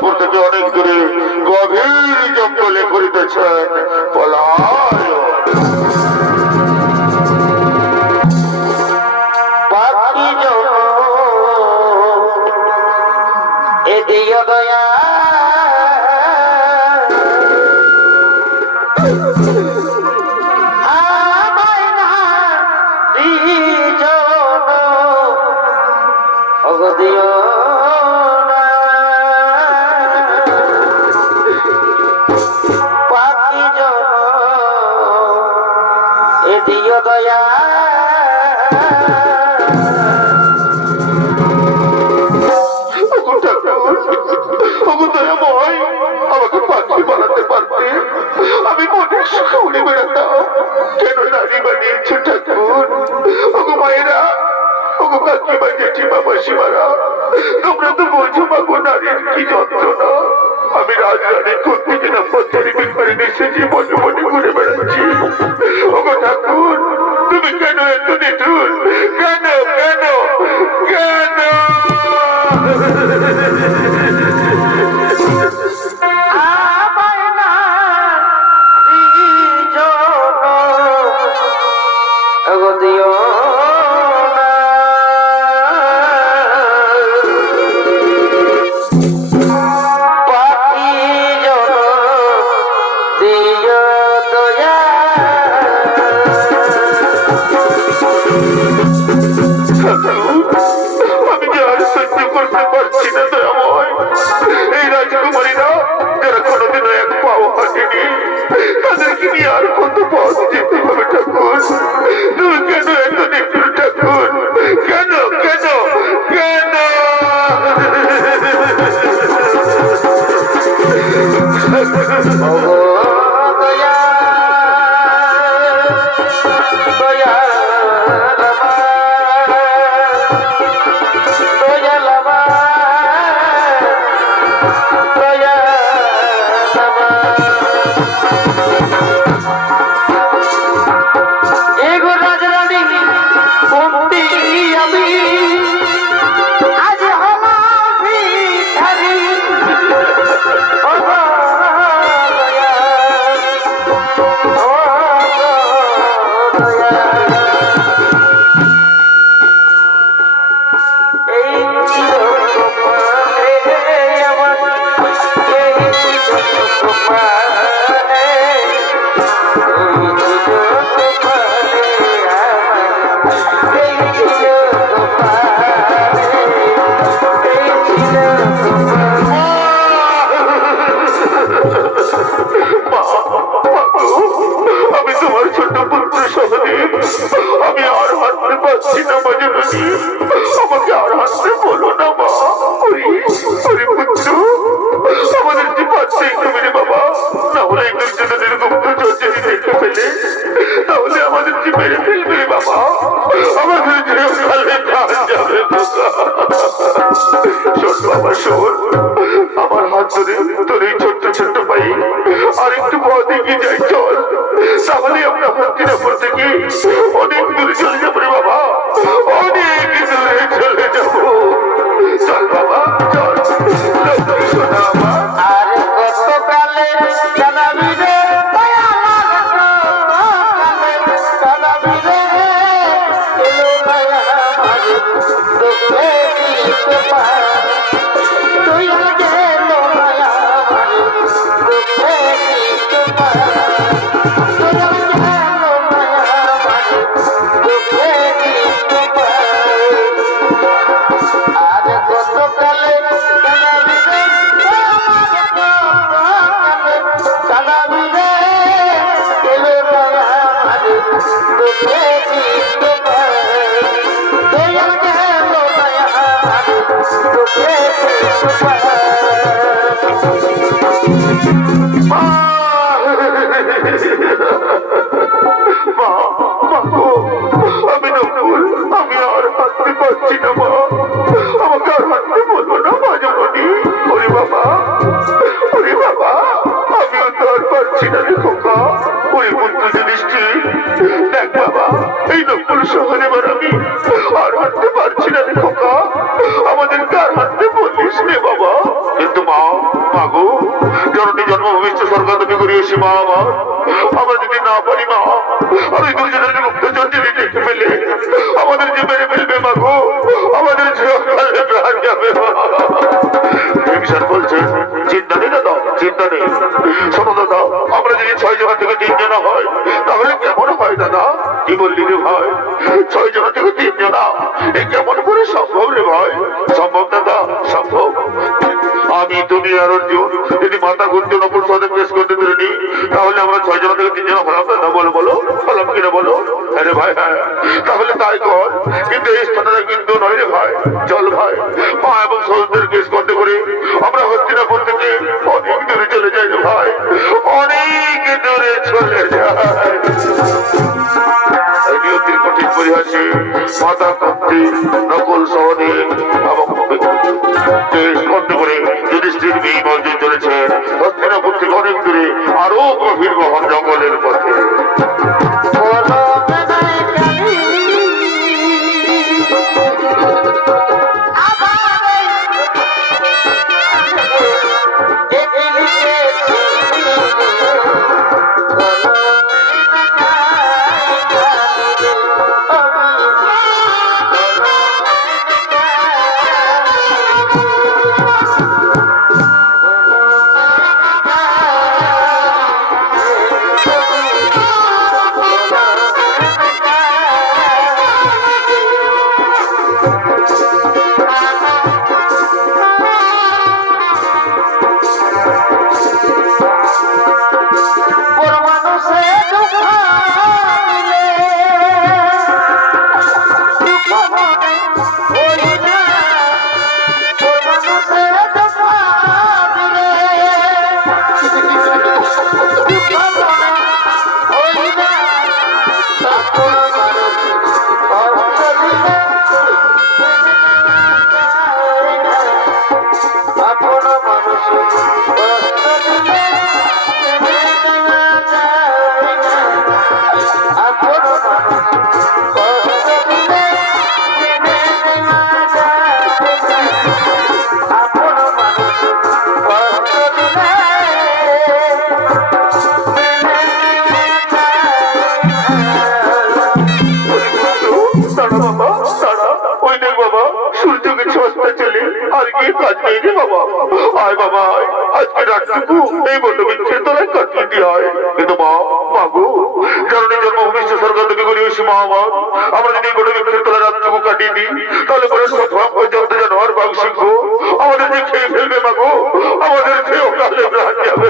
হস্তিনাপুর থেকে অনেক দূরে গভীর জঙ্গলে করিতেছেন পলায়ন। পাখি জন এ দিও দয়া দিও পাখি জন এ দিও দয়া আমাকে পাখি বানাতে পারবে আমি মনে সুখে উড়ে বেড়াতাম কেন নারী বানিয়েছ ঠাকুর ওগো মায়েরা ওগো কাকিমা জেঠিমা মাসিমারা তোমরা তো বোঝো মাগো নারীর কি যন্ত্রণা আমি রাজরানী কোত্থেকে না পত্তরি বিপারি এসেছি মনে মনে ঘুরে বেড়াচ্ছি ওগো ঠাকুর তুমি কেন এত নিঠুর কেন কেন কেন দিও পাখি জন দিও দয়া আমি যে আর সহ্য করতে পারছি না দয়াময় এই রাজকুমারীরা যারা কোনোদিনও এক পাও হাঁটেনি তাদেরকে নিয়ে আর কত পথ যেতে হবে ঠাকুর তুমি কেন এত নিষ্ঠুর ঠাকুর কেন কেন কেন দয়া দয়া আমি তোমার ছোট পুত্র সহদেব আমি আর হাঁটতে পারছি না মাজননী আমাকে আর হাঁটতে বলো না মা পুত্র আমাদের যে পাচ্ছেই তুমি রে বাবা না হলে দুর্যোধনের গুপ্তচর যদি দেখে ফেলে তাহলে আমাদের যে মেরে ফেলবে রে বাবা আমাদের যে কালে প্রাণ যাবে শোন বাবা শোন আমার হাত ধরে তোর এই ছোট্ট ছোট্ট পাই আর একটু পথ এগিয়ে যাই চল তাহলে আমরা হস্তিনাপুর থেকে অনেক দূরে চলে যাবো রে বাবা অনেক দূরে চলে যাবো চল বাবা চল শোনা আমার আর কতকালে জানাবি রে আমি আর হাঁটতে পারছি না মা আমাকে আর হাঁটতে বলবো না মা জননী ওরে বাবা আমিও তো আর পারছি না রে খোকা ওরে পুত্র জিনিসটি দেখ বাবা এই নকুল শহরে এবার আমি আর হাঁটতে পারছি না রে খোকা আমাদেরকে আর হাঁটতে বলিস রে বাবা কিন্তু মা করিয়েছি মা আমার। আমরা যদি না পারি মা, আমি দুজনের গুপ্তচর যদি দেখতে পেলে আমাদের যে মেরে ফেলবে মা গো, আমাদের যে প্রাণ যাবে। ভীমসেন বলছে চিন্তা নেই দাদা, চিন্তা নেই। শোনো দাদা, আমরা যদি 6 জন থেকে 3 জন হয় তাহলে কেমন হয় দাদা? কি বললি রে ভাই? 6 জন থেকে 3 জন এ কেমন করে সম্ভব রে ভাই? সম্ভব দাদা, সম্ভব। আমি তুমি আর অর্জুন যদি মাথা ঘুরতে নপুর সাথে পেশ করতে পেরেনি তাহলে আমরা 6 জন থেকে 3 জন হলাম না? বলো বলো, হলাম কিনা বলো? আরে ভাই হ্যাঁ, তাহলে তাই কর। কিন্তু এই স্থানটা কিন্তু নয় রে ভাই। চল ভাই, মা এবং সহোদরদের কেস করতে করে আমরা হস্তিনাপুর থেকে অনেক দূরে চলে যাই রে ভাই, অনেক দূরে চলে যাই। নিয়তির কঠিন পরিহাসে মাতা কর্তৃ নকল সহদেব এবং কেস করতে করে যুধিষ্ঠির ভীম অর্জুন চলেছে হস্তিনাপুর থেকে অনেক দূরে, আরো গভীর গহন জঙ্গলের পথে। আমরা যদি বড় বৃক্ষের তলায় রাতটুকু কাটিয়ে দিই তাহলে পরে জানোয়ার বাঘ সিংহ আমাদের যে খেয়ে ফেলবে মাগো, আমাদের খেয়েও কালে প্রাণ যাবে।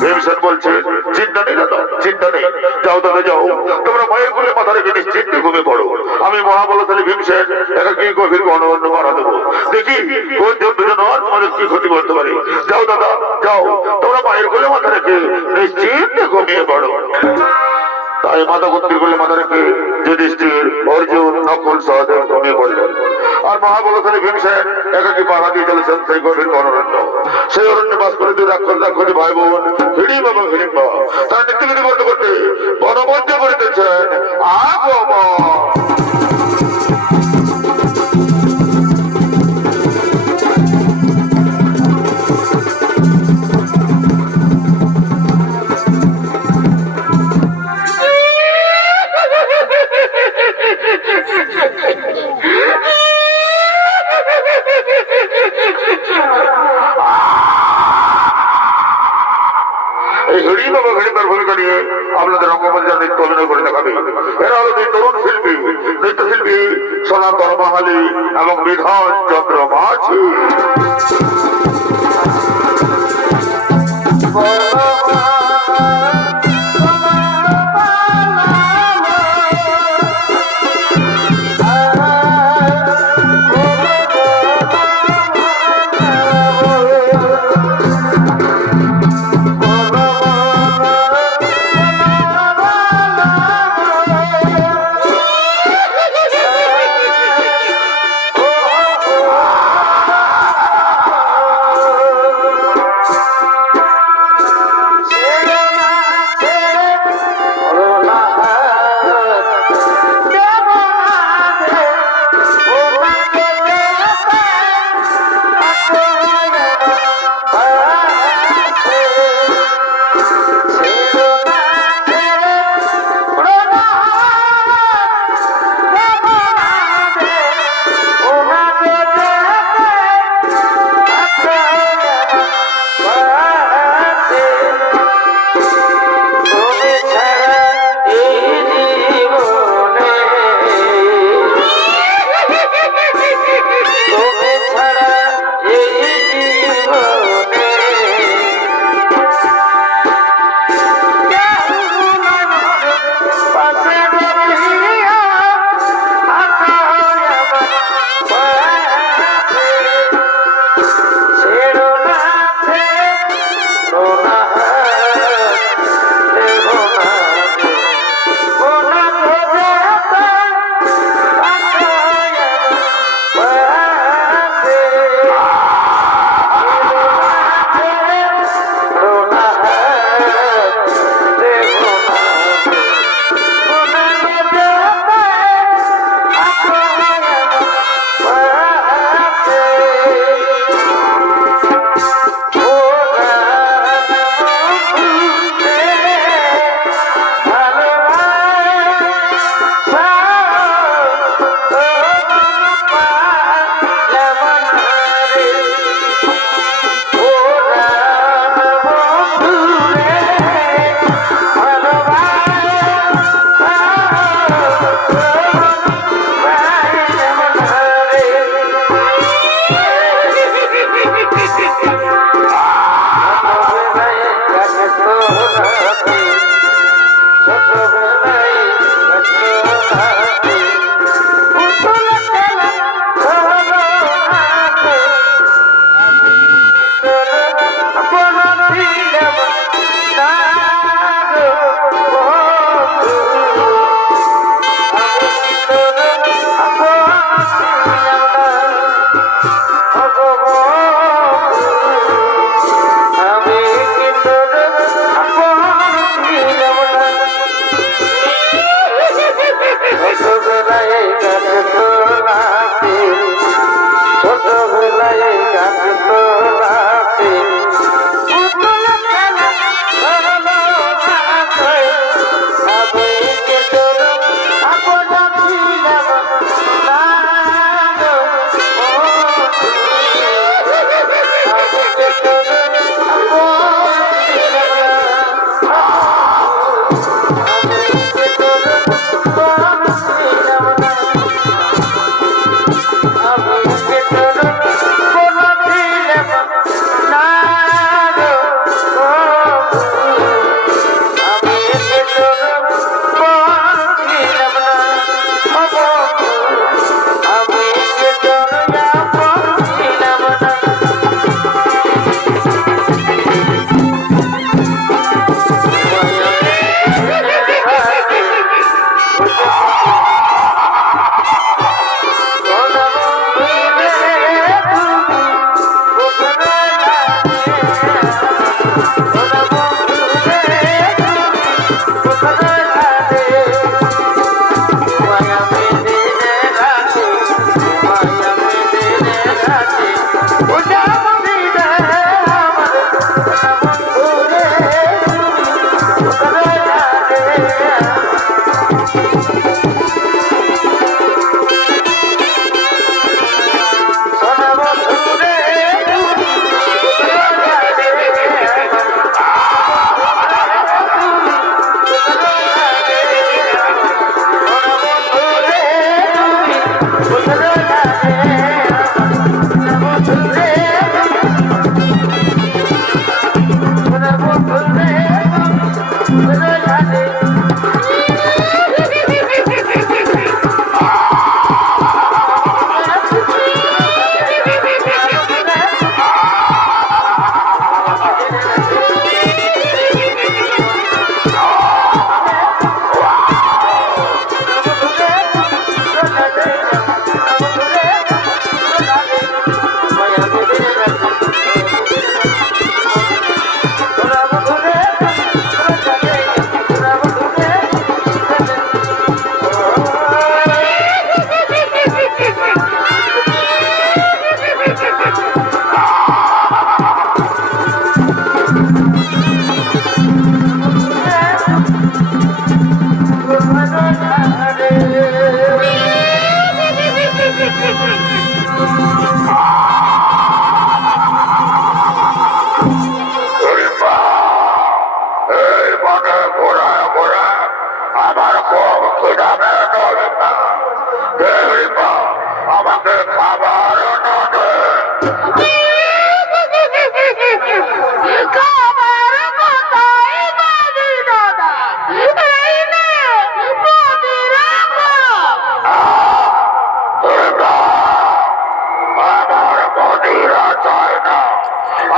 ভীমসেন বলছে চিন্তা নেই দাদা, চিন্তা নেই। যাও দাদা যাও, তোমরা মায়ের কোলে মাথা রেখে নিশ্চিন্তে ঘুমে পড়ো। আমি মহাবলশালী ভীমসেন একাকী গভীর গণগণ্য মারা দেবো, দেখি কোন জন্তু জানোয়ার তোমাদের কি ক্ষতি করতে পারে। যাও দাদা যাও, তোমরা মায়ের কোলে মাথা রেখে নিশ্চিন্তে ঘুমিয়ে পড়ো। তাই মাথা গন্তির করলে মাথা রেখে যুধিষ্ঠির অর্জুন নকুল সহদেব ঘুমিয়ে পড়লেন। আর মহাবলশালী ভীমসেন একাকী পাহাড়া দিয়ে চলেছেন সেই গভীর অরণ্য। সেই অরণ্যে বাস করে দুই রাক্ষস ভাই বোন হিড়িম এবং হিড়িম্বা তারা নিত্যগতি করতে করতে বনবদ্ধ করিতেছেন আগমন। আপনাদের রঙ্গমঞ্চে নৃত্য অভিনয় করে দেখাবে। এরা হলো দুই তরুণ শিল্পী, নৃত্যশিল্পী সনাতন মাহালি এবং বিধান চন্দ্র মাঝি।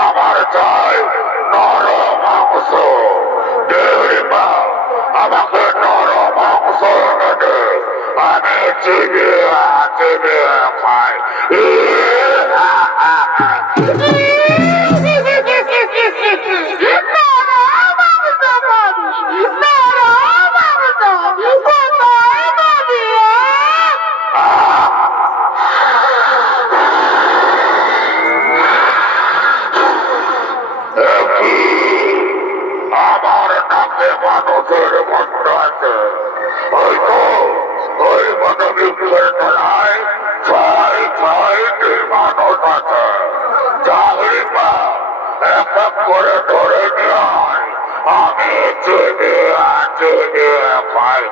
আমার চাই নরম মাংস। আমাকে নরম মাংস এনে দে, আমি চিবিয়ে চিবিয়ে খাই। আমার নাকে মানুষের গন্ধ আছে, হয়তো ওই বনবৃক্ষের তলায় ছয় ছয়টি মানুষ আছে। চাকরি পা এক এক করে ধরে নিয়ে হয়, আমি চিবিয়ে চিবিয়ে খাই।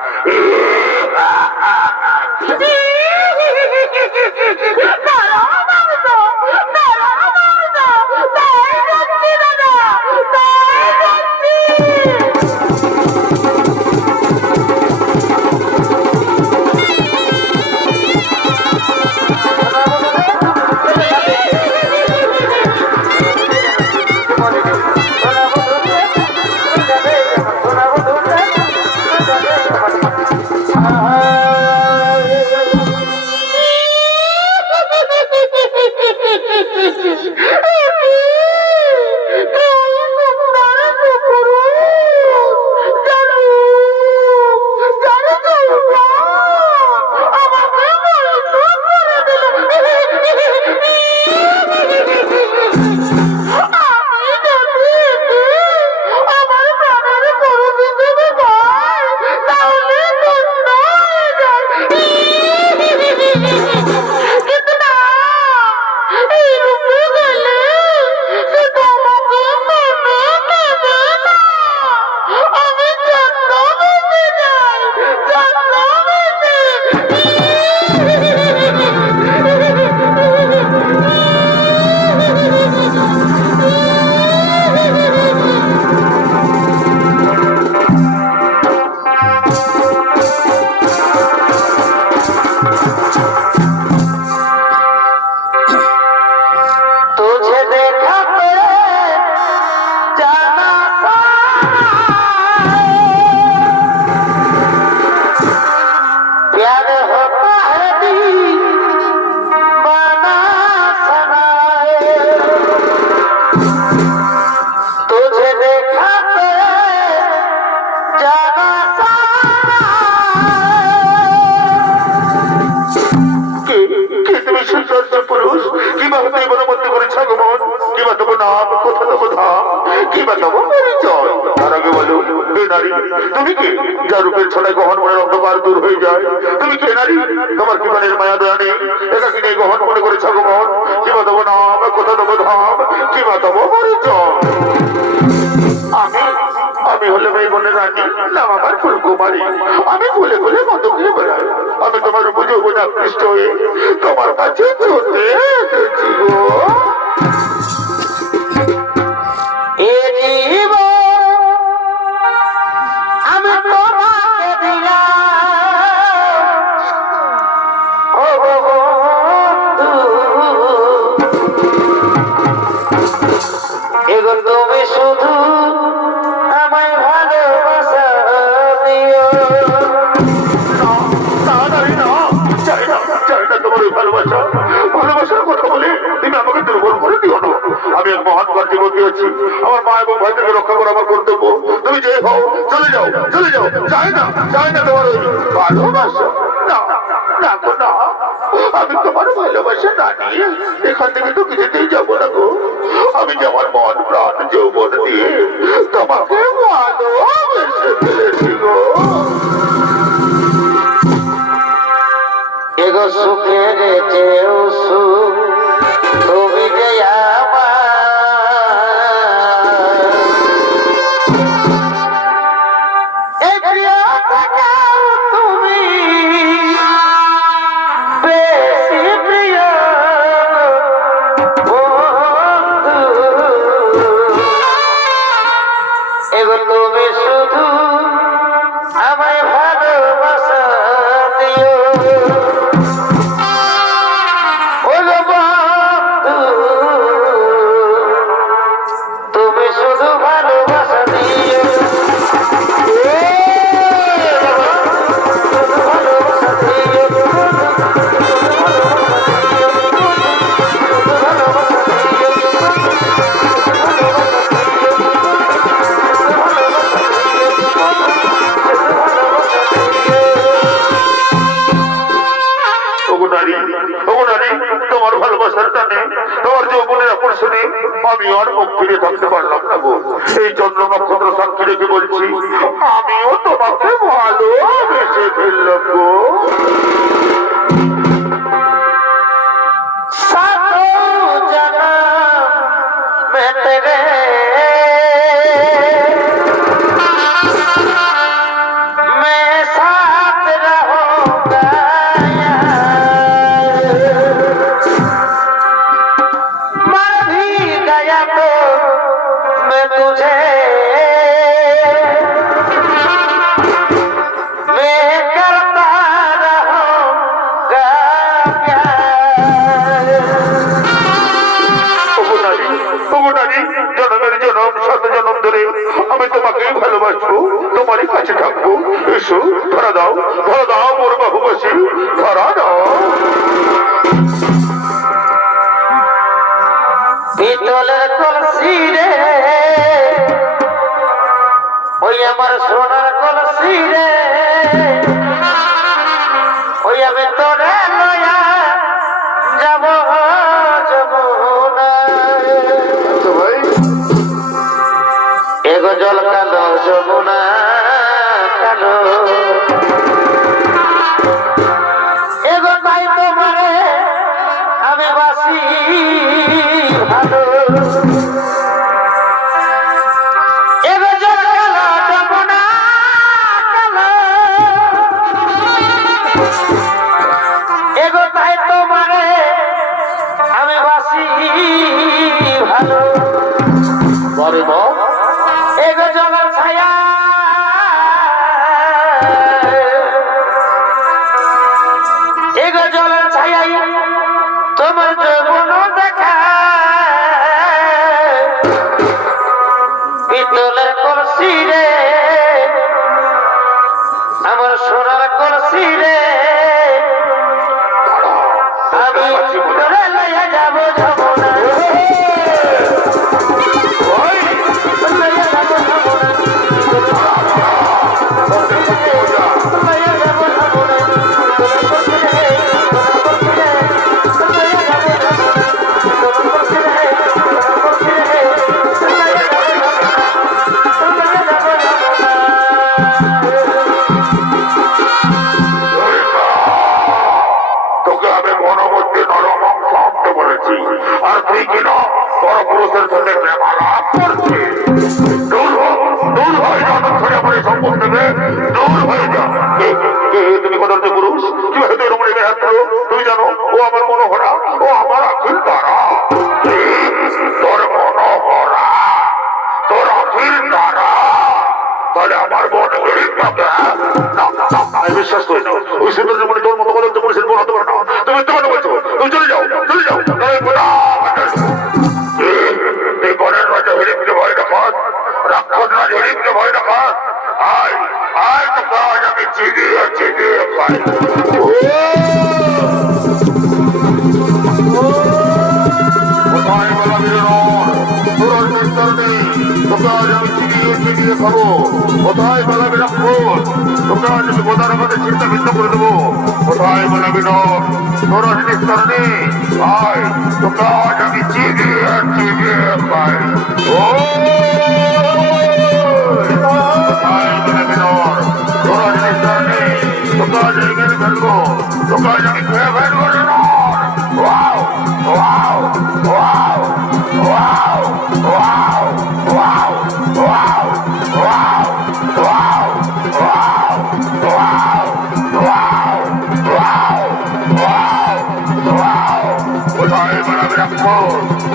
তুমি কি যা রূপের ছড়ায় গহন মনের অন্ধকার দূর হয়ে যায়? তুমি কে নারী? তোমার কি মনের মায়া দয়া নেই? একাকি নেই গহন মনে করেছ গমন? কিবা দেবো নাম, কোথা দেবো ধাম, কিবা দেবো পরিচয়? আমি হলে মেয়ে মনের রানী, নাম আমার ফুলকুমারী। আমি ফুলে ফুলে মত খেয়ে বেড়াই। আমি তোমার উপর যৌবনে আকৃষ্ট হয়ে তোমার কাছে চলতে এসেছি গো। তুমি শুধু আমায় ভালোবাসা দিও। ভালোবাসার কথা বলে তুমি আমাকে দুর্বল করে দিও না। আমি এক মহান কার্যে বন্দী আছি। আমার মা এবং ভাইদেরকে রক্ষা করা আমার কর্তব্য। তুমি যে হও চলে যাও, চলে যাও। চাই না তোমার ওই ভালোবাসা। না না গো না, আমি তোমার ভালোবাসা না নিয়ে এখান থেকে তো কিছুতেই যাবো না গো। আমি যে আমার মন প্রাণ যৌবন দিয়ে তোমাকে ভালোবেসে ফেলেছি গো। এগো সুখের চেয়েও সুখ তুমি যে আমার। এই প্রিয় থাকাও তুমি বেশি প্রিয়। ভালোবাসার টানে তোমার যৌবনের আকর্ষণে আমি আর মুখ ফিরে থাকতে পারলাম না গো। এই চন্দ্র নক্ষত্র সাক্ষী রেখে বলছি, আমিও তোমাকে ভালোবেসে ফেললাম গো। सातों जन्म में तेरे मैं साथ रहूंगा यार। मर भी गया तो मैं तुझे मैं करता रहूंगा प्यार। ওগো নারী, জনমের জনম শত জনম ধরে আমি তোমাকেই ভালোবাসবো, তোমারই কাছে থাকবো। এসো ধরা দাও মোর বাহুবাসী, ধরা দাও। পিতলের কলসি রে ওই আমার সোনার কলসি রে ওই আমি তোরে লয়া যাব যমুনায়। আচ্ছা ভাই, এগো জল কালো যমুনা কালো এগো তাই তোমারে আমি বাসি ভালো। এগো জল কালো যমুনা কালো এগো তাই তোমারে আমি বাসি ভালো। বারে বা এগো জলের ছায়া এগো জলের ছায়াই তোমার যৌবন দেখা পিতলের কলসি রে আমার সোনার কলসি রে আমি তোরে লইয়া যাব যমুনা লইয়া যাব যমুনা লইয়া যাব যমুনা তোর কলসি রে লইয়া যাব যমুনা তোর কলসি রে লইয়া যাব তোকে আমি মনোমধ্যে নরমাংস আনতে বলেছি, আর তুই কিনা পরপুরুষের সাথে প্রেমালাপ করছিস। দূর হয়ে যা, ছেড়ে পড়ে সম্পদ দেবে, দূর হয়ে যা। তুমি কথা হচ্ছে পুরুষ, কিভাবে তুই রমণীকে হাত ধরো? তুমি জানো ও আমার মনোহরা, ও আমার আখির তারা। তোর মনোহরা, তোর আখির তারা, তাহলে আমার মন হিড়িক থাকে। আমি বিশ্বাস করি না ওই সুন্দর জীবনে তোর মতো কথা পুলিশের বোন হতে পারে না। তুমি মিথ্যা কথা বলছো, তুমি চলে যাও। তুই বনের রাজা হিড়িককে ভয় রাখাস, রাক্ষস রাজ হিড়িককে ভয় রাখাস। আয় আয়, তোকে আজ আমি চিনিয়ে খাই। কোথায় বলা বিরোধ, তোর নিস্তার নেই, তোকে আজ আমি চিনিয়ে খাবো। কোথায় বলা বিরক্ষণ, তোকে আজ আমি বোধার মধ্যে চিন্তা ভিন্ন করে দেবো। কোথায় বলা বিরোধ, তোর আজ নিস্তার নেই, আয় তোকে আজ আমি চিনিয়ে খাই। ও কোথায় বলা বিরোধ, তোর আজ নিস্তার নেই, তোকে আজ আমি মেরে ফেলবো, তোকে আজ আমি খেয়ে ফেলবো। Wow! Wow! Wow! Wow! Wow! Wow! Wow! Wow! Wow! Wow! Wow! Wow! Wow! Wow! Wow! কোথায় বেড়াবে রাখবো?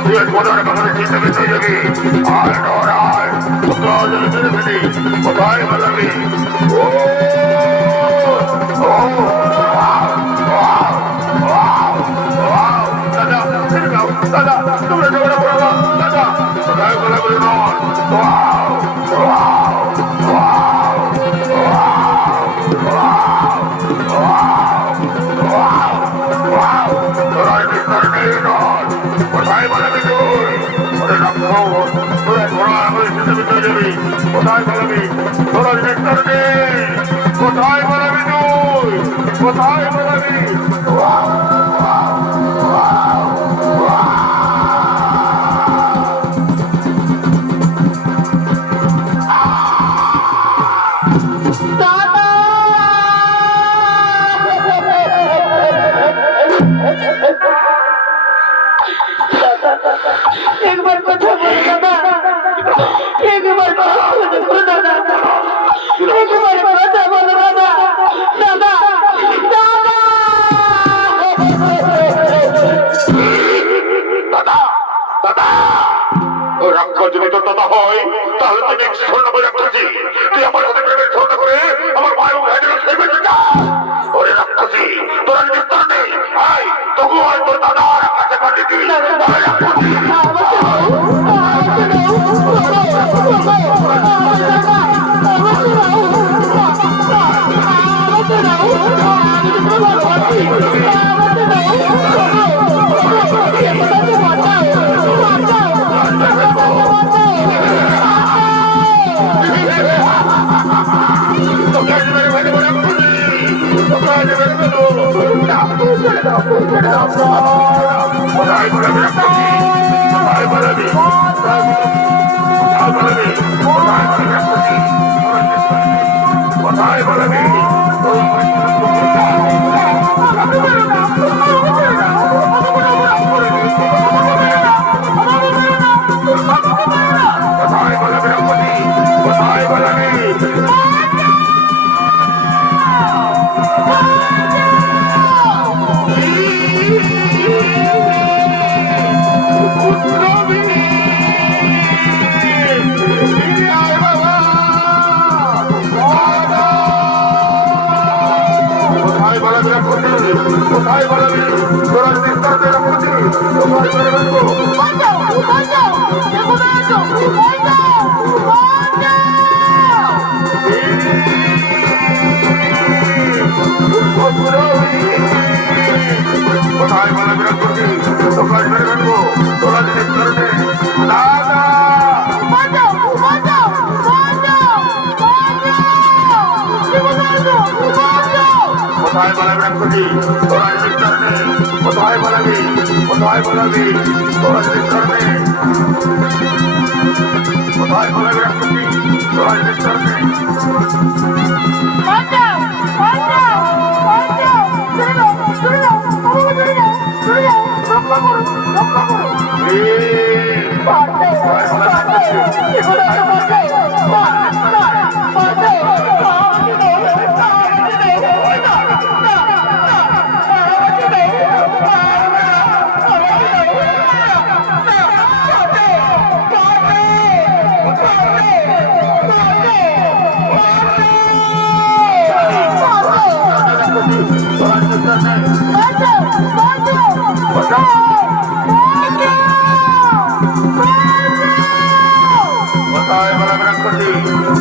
তুই আজ কোথায় বাগানে চিন্তা বেঁচে যাবি? আয় নয়, কোথায় জলে ফেলে ফেলি, কোথায় বেড়াবি? ও দাদা, তোমরা ঝগড়া করো না দাদা, কোথায় বেড়াবে নয়? কোথায় বলাবি তুই? কোথায় বলাবি? তোরা নেক্টার নেই, কোথায় বলাবি তুই? কোথায় বলাবি? একবার কথা বলো দাদা, একবার কথা বলো দাদা, একবার কথা বলো দাদা, দাদা, দাদা দাদা ও রাক্ষস যদি তোর দাদা হয় তাহলে তুমি স্বর্ণ করে রাক্ষসী তুই আমার সাথে প্রেমের স্বর্ণ করে আমার ভাই ও ভাইদের সেবে যা ওরে রাক্ষসী তোরা যদি তোর নেই আয় তবু হয় তোর দাদা আর কাছে পাঠিয়ে দিবি কোথায় বলবি তোরা চিন্তা করে রাখছি কোথায় করে রাখবো কোথায় বলবি রাখছি কোথায় করে রাখবো তোরা চিন্তা করে দাদা কোথায় বলবি রাখছি তোরা চিন্তা করে কোথায় বলবি তোরা চিন্তা করে কোথায় বলবি রাখছি তোরা চিন্তা করে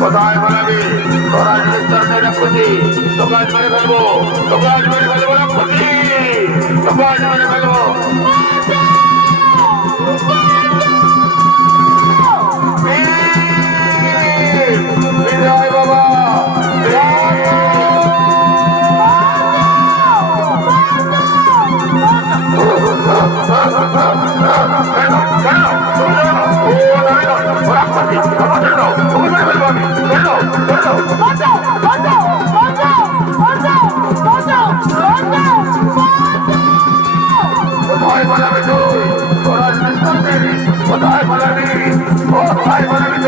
কোথায় বলবি তোরা চিন্তা রাখছি তোকে আজ মেরে ফেলবো রাখছি তোকে আজ মেরে ফেলবো বিজয় বাবা কোথায় বলবি তুই তোরা কোথায় বলবি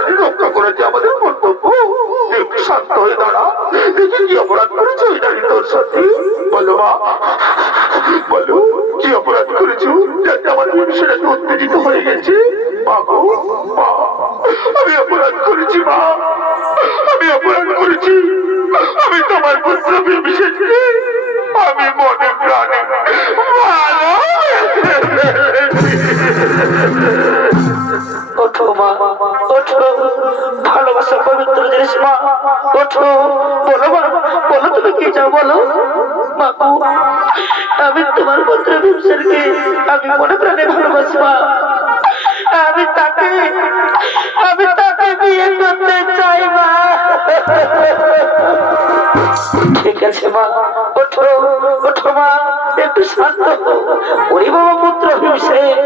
তুই রক্ষা করেছে আমাদের কর্তব্য শান্ত হয়ে দাঁড়া দেখি কি অপরাধ করেছে ওই নারী তোর সাথে বলো মা বলো কি অপরাধ করেছো যাতে আমার সেটা উত্তেজিত হয়ে গেছে মা গো মা আমি অপরাধ করেছি মা আমি অপরাধ করেছি আমি তোমার পুত্র বিভীষণকে আমি মনে প্রাণে ভালো ভালোবাসা পবিত্র জিনিস মা। ওঠো, বলো মা, বলো তুমি কি চাও বলো। বাবু, আমি তোমার পুত্র ভীমসেনকে আমি মনে প্রাণে ভালোবাসি মা। আমি তাকে বিয়ে করতে চাই মা। ঠিক আছে মা, ওঠো ওঠো মা, একটু শান্ত হও। ওরে বাবা পুত্র ভীমসেন,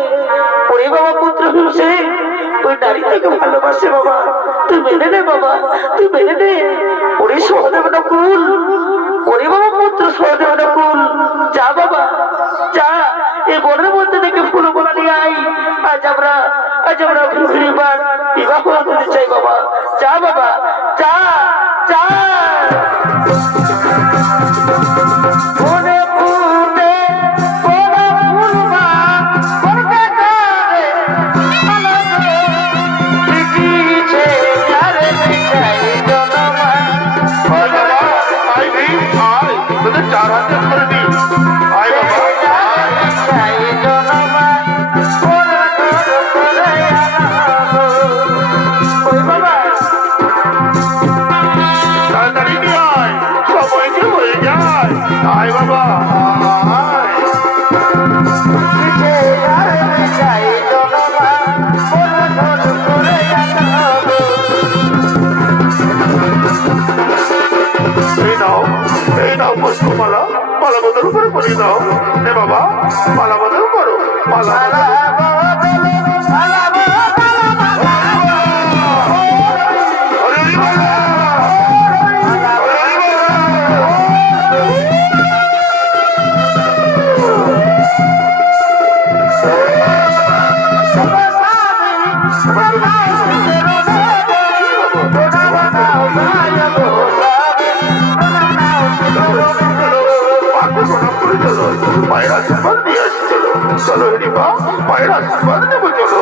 ওরে বাবা পুত্র ভীমসেন ওই নারী থেকে ভালোবাসে বাবা, তুই মেনে নে বাবা, তুই মেনে নে। ওরে সহদেব নকুল, ওরে বাবা পুত্র সহদেব নকুল, যা বাবা যা, এই বনের মধ্যে থেকে ফুল গোলা নিয়ে আই। আজ আমরা পৃথিবীবার বিবাহ করতে চাই বাবা। যা বাবা যা যা। বনে ফুটে বনে ফুল মা, বনকে কারে আলাদা পিটিছে যারে চাই জনমা। আয় বাবা, আয় ভীম, আয়, তোদের 4 হাতে করে দি। আয় বাবা, চাই জনমা, ওরা ঘর করে আনাবো। ওই বাবা, তাড়াতাড়ি নিয়ে আয়, সময় যে হয়ে যায়। আয় বাবা, আয়। পিছে যারে চাই জনমা, ওরা ঘর করে আনাবো। এই নাও পুষ্পমালা, মালা বদল করে পরিয়ে দাও। হে বাবা, মালা বদল করো, মালা বদল। হরি বল, হরি বল। মায়ের আশীর্বাদ নিয়ে আসি, চলো চলো হরিমা, মায়ের আশীর্বাদ নেবো চলো।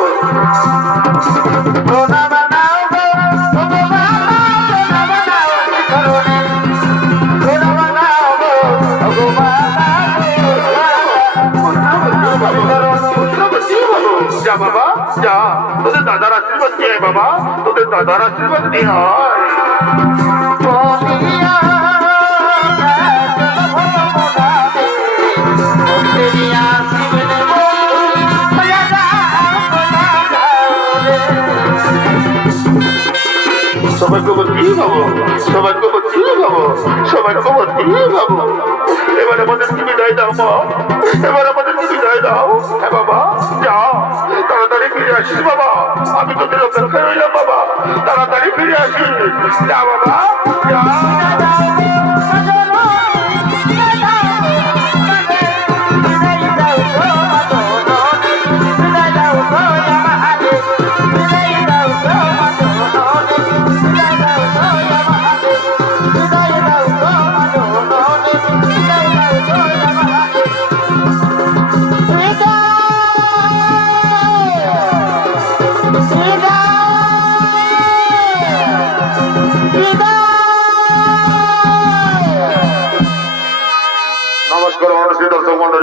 যা বাবা যা, তোদের দাদার আশীর্বাদ নিয়ে আয় বাবা, তোদের দাদার আশীর্বাদ নিয়ে আয়। সৌভাগ্যবতী ভাবো, সৌভাগ্যবতী ভাবো, সৌভাগ্যবতী ভাবো। এবার আমাদের কি বিদায় দাও মা, এবার আমাদের কি বিদায় দাও। হ্যাঁ বাবা যা, তাড়াতাড়ি ফিরে আসিস বাবা, আমি তোদের অপেক্ষায় রইলাম বাবা, তাড়াতাড়ি ফিরে আসিস। যা বাবা যা।